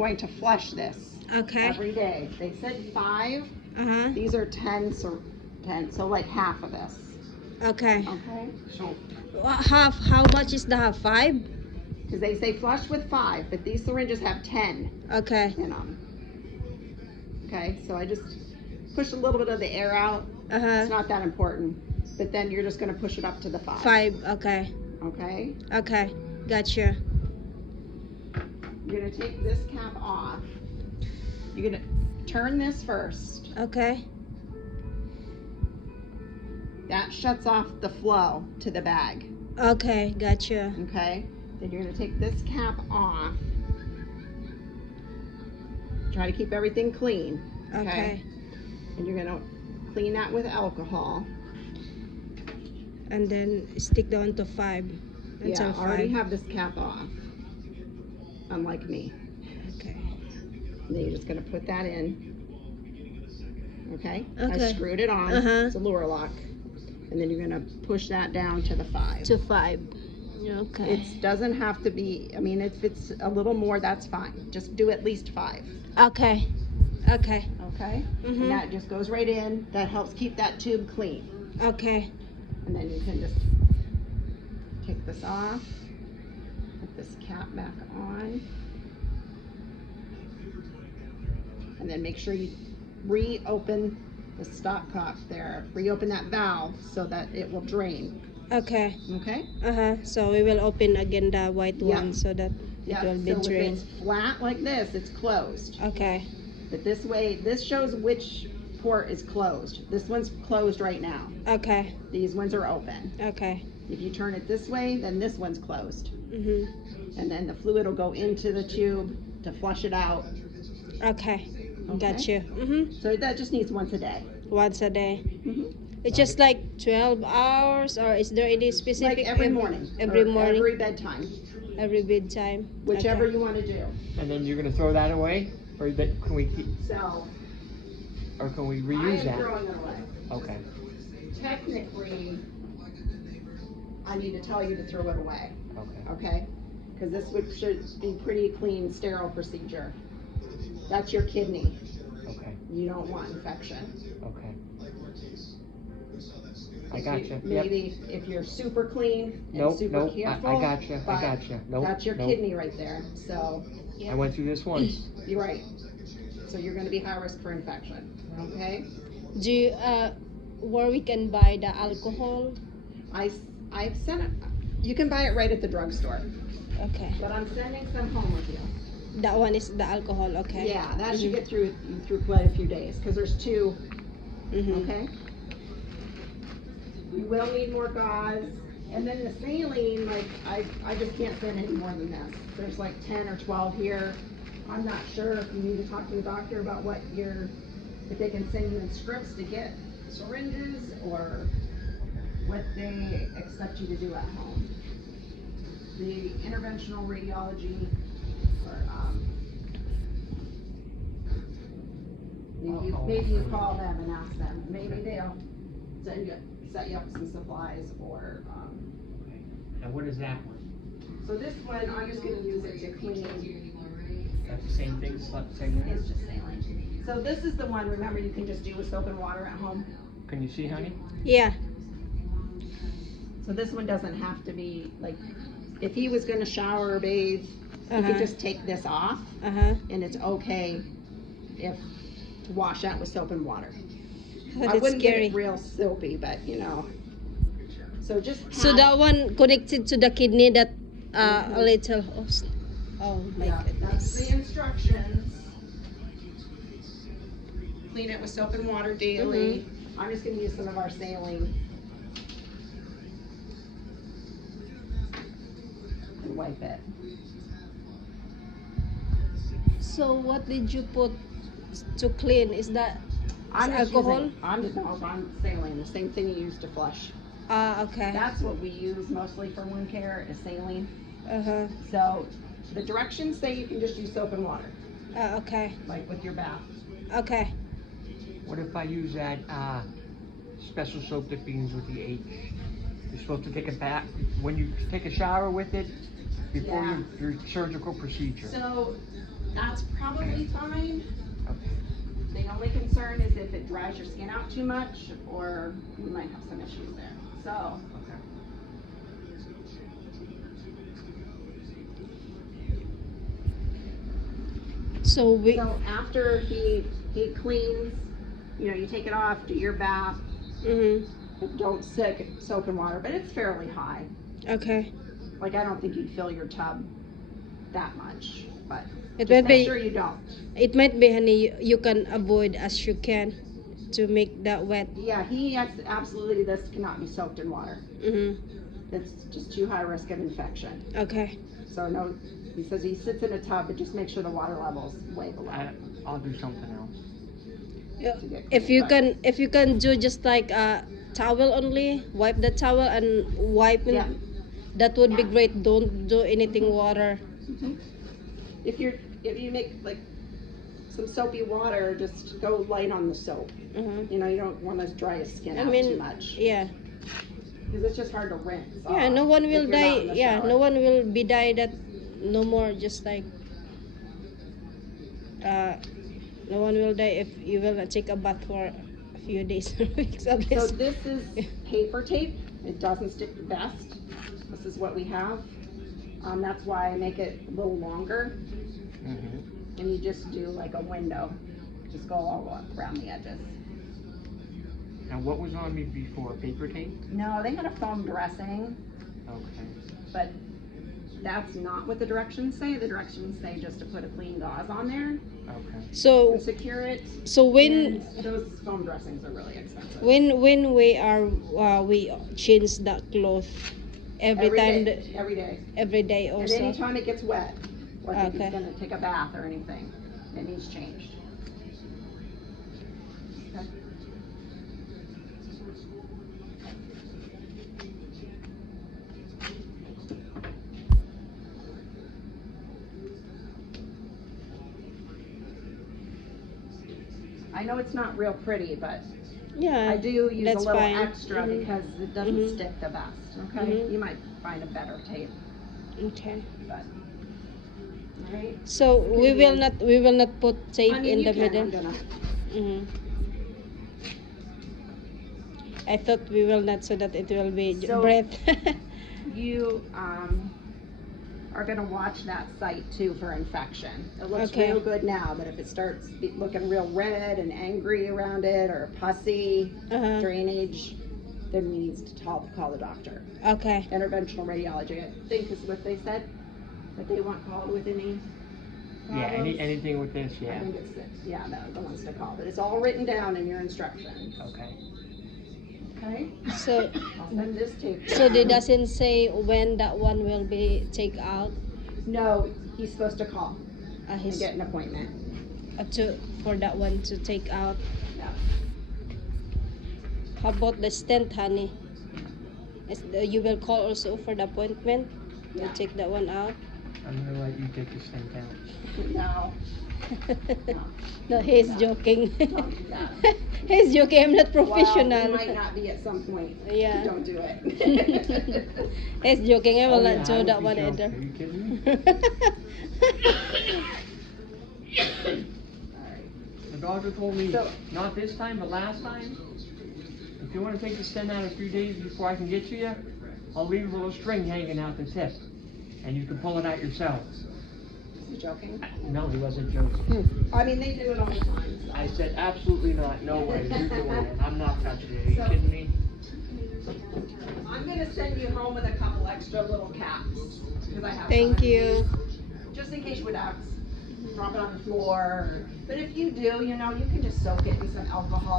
Going to flush this Okay. every day. They said 5. Uh-huh. These are 10, so like half of this. Okay. Okay. So How much is the half? 5? because they say flush with 5, but these syringes have 10 Okay. in them. Okay, so I just push a little bit of the air out. Uh-huh. It's not that important, but then you're just going to push it up to the 5. 5. Okay. Okay. Okay. Gotcha. You're going to take this cap off. You're going to turn this first. Okay. That shuts off the flow to the bag. Okay. Gotcha. Okay. Then you're going to take this cap off. Try to keep everything clean. Okay. And you're going to clean that with alcohol. And then stick down to 5. Until Yeah, 5. already have this cap off. Unlike me. Okay. And then you're just going to put that in. Okay? Okay. I screwed it on. Uh-huh. It's a lure lock. And then you're going to push that down to the 5. To 5. Okay. It doesn't have to be, I mean, if it's a little more, that's fine. Just do at least 5. Okay. Okay. Okay? Mhm. And that just goes right in. That helps keep that tube clean. Okay. And then you can just take this off. Put this cap back on. And then make sure you reopen the stopcock there. Reopen that valve so that it will drain. Okay. Okay? Uh-huh. So we will open again the white one so that it will be So if drained. it's flat like this, it's closed. Okay. But this way, this shows which port is closed. This one's closed right now. Okay. These ones are open. Okay. If you turn it this way, then this one's closed. Mhm. And then the fluid will go into the tube to flush it out. Okay. Okay. Gotcha. Mhm. So that just needs once a day. Once a day. Mhm. It's just like 12 hours, or is there any specific? Like every morning. Every or morning. Every bedtime. Every bedtime. Whichever Okay. you want to do. And then you're gonna throw that away, or that can we keep, So or can we I reuse am that? throwing it away. Okay. Technically, I need to tell you to throw it away. Okay. Okay? Because this should be pretty clean, sterile procedure. That's your kidney. Okay. You don't want infection. Okay. I gotcha. Yep. Maybe if you're super clean and Nope, super nope, careful. I gotcha. but I gotcha. Nope. That's your nope. kidney right there. So I went through this once. you're right. So you're going to be high risk for infection. Okay? Do you, where we can buy the alcohol? I've sent it. You can buy it right at the drugstore, Okay. but I'm sending some home with you. That one is the alcohol. Okay. Yeah, that should get through quite a few days because there's 2. Mhm. Okay. You will need more gauze, and then the saline. Like I just can't send any more than this. There's like 10 or 12 here. I'm not sure if you need to talk to the doctor about if they can send you in scripts to get syringes or what they expect you to do at home. The interventional radiology, or maybe you call them and ask them. Maybe they'll set you up some supplies or. And what is that one? So this one, I'm just going to use it to clean. That's the same thing, same It's just saline. So this is the one. Remember, you can just do with soap and water at home. Can you see, honey? Yeah. So this one doesn't have to be like, if he was going to shower or bathe, you could just take this off, and it's okay to wash out with soap and water. I That's wouldn't get scary. it real soapy, but you know. So just So that one connected to the kidney, that a little. Oh my that's goodness. the instructions. Clean it with soap and water daily. I'm just going to use some of our saline. And wipe it. So what did you put to clean? Is that I'm just alcohol? I'm saline, the same thing you use to flush. Okay. That's what we use mostly for wound care is saline. Uh-huh. So the directions say you can just use soap and water, Okay. like with your bath. Okay. What if I use that special soap that begins with the H? You're supposed to take a bath when you take a shower with it before Yeah. your surgical procedure. So That's probably fine. Okay. The only concern is if it dries your skin out too much, or you might have some issues there. So, Okay. So we so after he cleans, you know, you take it off, do your bath. mhm. Don't soak in water, but it's fairly high. Okay. Like, I don't think you'd fill your tub that much, but It just might make be sure you don't. it might be, honey, you can avoid as you can to make that wet. Yeah, he absolutely, this cannot be soaked in water. Mhm. It's just too high risk of infection. Okay. So no, he says he sits in a tub, but just make sure the water level's way below. I'll do something else. Yeah. To get If clean, you can do just like a towel only, wipe the towel and wipe it. Yeah. That would be great. Don't do anything water. Mhm. If you make like some soapy water, just go light on the soap. Mhm. You know, you don't want to dry your skin I out mean, too much, yeah. because it's just hard to rinse. Yeah, off no one if will you're not die. in the Yeah, shower. no one will be die that no more just like no one will die if you will not take a bath for a few days or weeks at So least. this is paper tape. It doesn't stick the best. This is what we have. That's why I make it a little longer. Mm-hmm. And you just do like a window. Just go all around the edges. Now, what was on me before? Paper tape? No, they had a foam dressing, Okay. but that's not what the directions say. The directions say just to put a clean gauze on there Okay. So and secure it. so when And those foam dressings are really expensive. when we change that cloth every time day, every day. every day And also. anytime it gets wet, like if Okay. he's gonna take a bath or anything, it needs changed. Okay. I know it's not real pretty, but Yeah, I do use a that's little fine. extra Mhm. because it doesn't Mhm. stick the best, okay? Mhm. You might find a better tape, Okay. but, alright? So we will not put tape I mean, in you the can, middle. I'm gonna, Mhm. I thought we will not, so that it will be So- breath. you, are gonna watch that site too for infection. It looks Okay. real good now, but if it starts looking real red and angry around it, or pussy, Uh-huh. drainage, then we need to call the doctor. Okay. Interventional radiology, I think is what they said, that they want called with any Yeah, problems. anything with this, I yeah. think it's, yeah, the ones to call, but it's all written down in your instructions, Okay. okay? So I'll send this tape. so they doesn't say when that one will be take out. No, he's supposed to call and His get an appointment. to for that one to take out. Yeah. How about the stent, honey? You will call also for the appointment. Yeah. To take that one out. I'm gonna let you take this thing down. No, No, he's joking. don't do that. He's joking. I'm not Well, professional. you might not be at some point. Yeah. Don't do it. He's joking. I will Oh, yeah, not do I would that be one joking. either. Are you kidding me? Alright. The doctor told me, So- not this time, but last time, if you want to take the stent out a few days before I can get to you, I'll leave a little string hanging out the tip, and you can pull it out yourself. Is he joking? No, he wasn't joking. I mean, they do it all the time. So. I said, absolutely not, no way, you're doing it, I'm not touching it, are you So- kidding me? I'm gonna send you home with a couple extra little caps. 'Cause I have Thank some of you. these, just in case you would ask. Drop it on the floor. But if you do, you know, you can just soak it in some alcohol.